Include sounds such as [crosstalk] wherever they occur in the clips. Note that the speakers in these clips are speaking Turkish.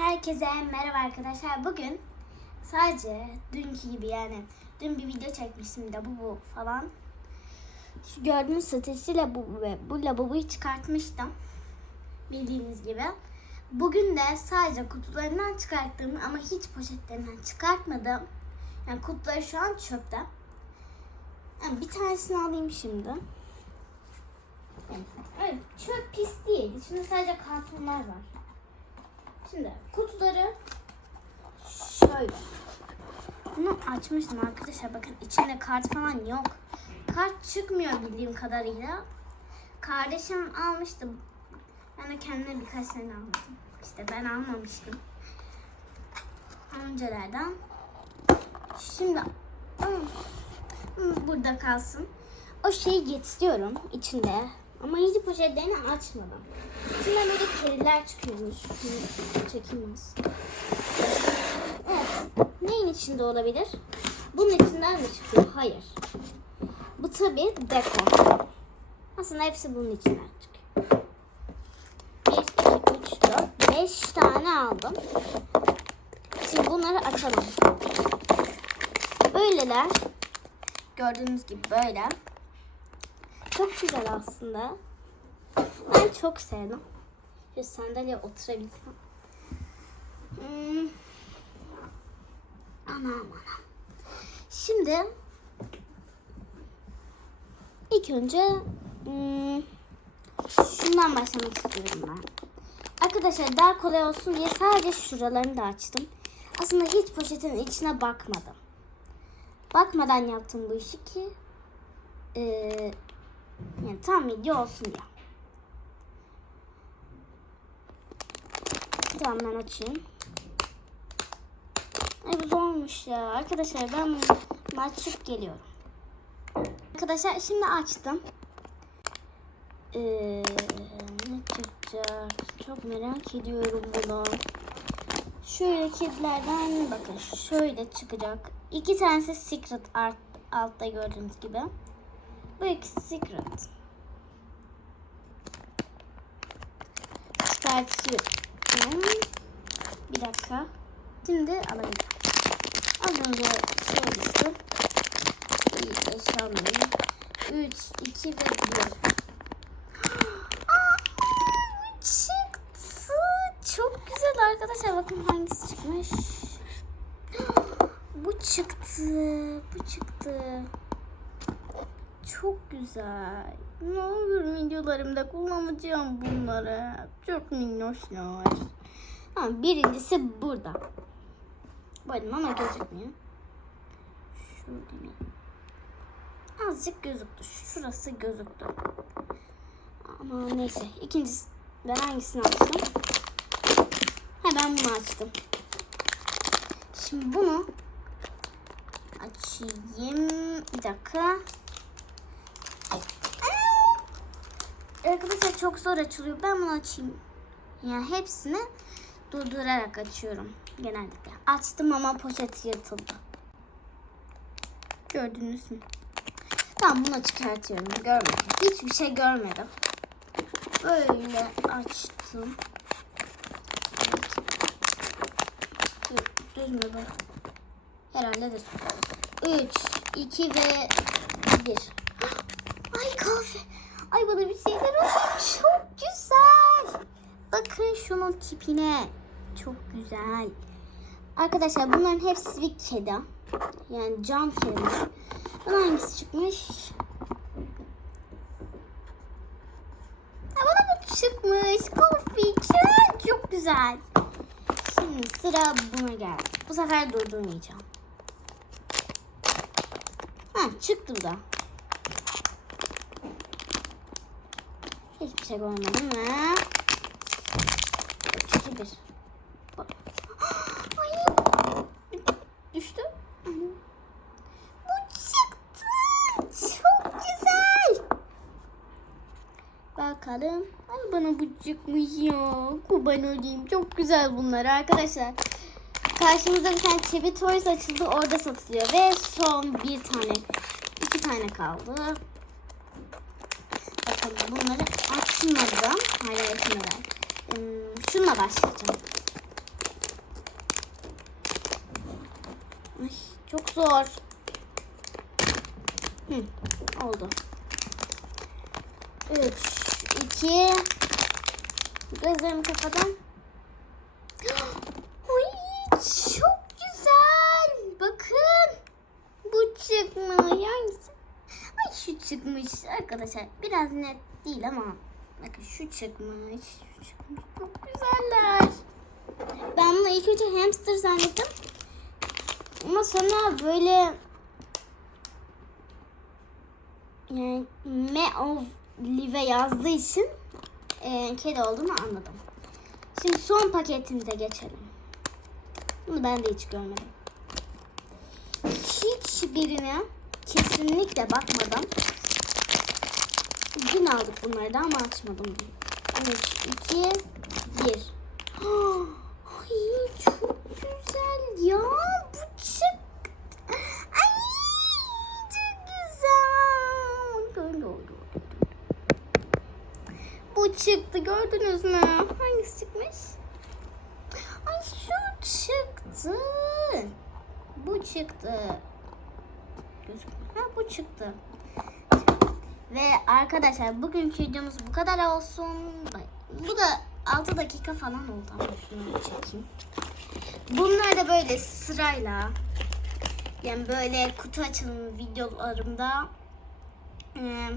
Herkese merhaba arkadaşlar. Bugün sadece dünkü gibi yani dün bir video çekmiştim de bu bu falan. Şu gördüğünüz statistiğiyle bu ve bu lavaboyu çıkartmıştım. Bildiğiniz gibi. Bugün de sadece kutularından çıkarttım ama hiç poşetlerinden çıkartmadım. Yani kutuları şu an çöpte. Yani bir tanesini alayım şimdi. Evet, çöp pis değil. İçinde sadece kartonlar var. Şimdi kutuları şöyle. Bunu açmıştım arkadaşlar. Bakın içinde kart falan yok. Kart çıkmıyor bildiğim kadarıyla. Kardeşim almıştı. Ben de kendime birkaç tane almıştım. İşte ben almamıştım. Öncelerden. Şimdi burada kalsın. O şeyi getiriyorum içinde. Ama hiç poşetlerini açmadım. İçinden böyle keriler çıkıyormuş. Çekilmez. Evet. Neyin içinde olabilir? Bunun içinden mi çıkıyor? Hayır. Bu tabii dekor. Aslında hepsi bunun içinden çıkıyor. 1, 2, 3, 4, 5 tane aldım. Şimdi bunları açalım. Böyleler. Gördüğünüz gibi böyle. Çok güzel aslında. Ben çok sevdim. Şu sandalye oturabilsem. Hmm. Anam anam. Şimdi ilk önce hmm, şundan başlamak istiyorum ben. Arkadaşlar daha kolay olsun diye sadece şuralarını da açtım. Aslında hiç poşetin içine bakmadım. Bakmadan yaptım bu işi ki yani tam video olsun ya. Tamam ben açayım. Ay bu zormuş ya. Arkadaşlar ben açıp geliyorum. Arkadaşlar şimdi açtım. Ee, ne çıkacak? Çok merak ediyorum bunu. Şöyle kedilerden bakın şöyle çıkacak. İki tanesi secret art altta gördüğünüz gibi. Bu ikisi secret. Çıkartıyorum. Bir dakika. Şimdi alabilirim. Az önce şöyle bir eşyalarım. 3, 2 ve 1. çıktı. Çok güzel arkadaşlar. Bakın hangisi çıkmış. [gasps] Bu çıktı. Bu çıktı. Çok güzel. Ne olur videolarımda kullanacağım bunları. Çok minnoşlar. Tamam, birincisi burada. Bakın ama gözükmüyor. Şurada mı? Azıcık gözüktü. Şurası gözüktü. Ama neyse. İkincisi ben hangisini açtım? Ha ben bunu açtım. Şimdi bunu açayım. Bir dakika. Arkadaşlar çok zor açılıyor. Ben bunu açayım. Yani hepsini durdurarak açıyorum genellikle. Açtım ama poşet yırtıldı. Gördünüz mü? Tamam bunu çıkartıyorum. Görmedim. Hiçbir şey görmedim. Böyle açtım. Düz mü bu? Herhalde düz. 3, 2 ve 1. Ay bana bir şeyler oldu. Çok güzel. Bakın şunun tipine. Çok güzel. Arkadaşlar bunların hepsi bir kedi. Yani cam kedi. Bana hangisi çıkmış? Ha, bana bu çıkmış. Çok, çok güzel. Şimdi sıra buna geldi. Bu sefer durdurmayacağım. Ha çıktı bu da. Hiçbir şey mi? 3, 2, 1. Ay. Düştü. Bu çıktı. Çok güzel. Bakalım. Ay bana bu çıkmış ya. Kurban olayım. Çok güzel bunlar arkadaşlar. Karşımızda bir tane Chevy Toys açıldı. Orada satılıyor. Ve son bir tane. iki tane kaldı bakalım. Bunları açmadım. Hala etmiyorlar. Ee, hmm, başlayacağım. Ay, çok zor. Hı, oldu. 3, 2, gözlerimi kapadım. [gasps] Ay, çok güzel. Bakın. Bu çıkmıyor. Hangisi? Şu çıkmış arkadaşlar. Biraz net değil ama bakın şu çıkmış. Şu çıkmış. Çok güzeller. Ben bunu ilk önce hamster zannettim. Ama sonra böyle yani me of live yazdığı için e, kedi olduğunu anladım. Şimdi son paketimize geçelim. Bunu ben de hiç görmedim. Hiçbirine kesinlikle bakmadım. Dün aldık bunları da ama açmadım. 3, 2, 1. Ay çok güzel ya. Bu çık. Ay çok güzel. Bu çıktı gördünüz mü? Hangisi çıkmış? Ay şu çıktı. Bu çıktı. Gözükmüyor. Ha bu çıktı. Ve arkadaşlar bugünkü videomuz bu kadar olsun. Bu da 6 dakika falan oldu ama şunu çekeyim. Bunlar da böyle sırayla yani böyle kutu açılım videolarımda e,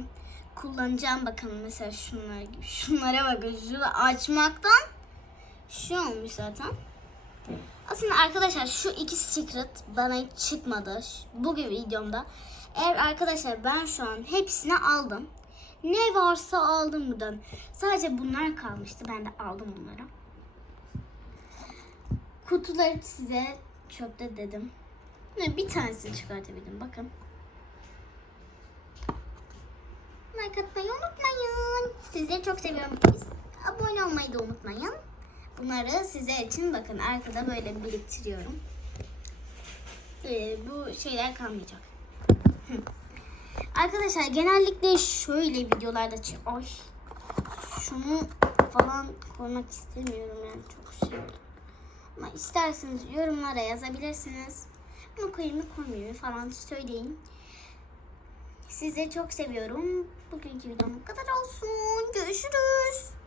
kullanacağım bakın mesela şunlar gibi. Şunlara bakın şunu açmaktan şu olmuş zaten. Aslında arkadaşlar şu iki secret bana hiç çıkmadı. Bugün videomda. Eğer arkadaşlar ben şu an hepsini aldım. Ne varsa aldım buradan. Sadece bunlar kalmıştı. Ben de aldım bunları. Kutuları size çöpte dedim. Ve bir tanesini çıkartabildim. Bakın. Like atmayı unutmayın. Sizleri çok seviyorum. Abone olmayı da unutmayın. Bunları size için bakın arkada böyle biriktiriyorum. Ee, bu şeyler kalmayacak. Arkadaşlar genellikle şöyle videolarda. Ay şunu falan koymak istemiyorum yani çok şey. Ama isterseniz yorumlara yazabilirsiniz. Bunu koyayım mı koymayayım falan söyleyin. Sizi çok seviyorum. Bugünkü videom bu kadar olsun. Görüşürüz.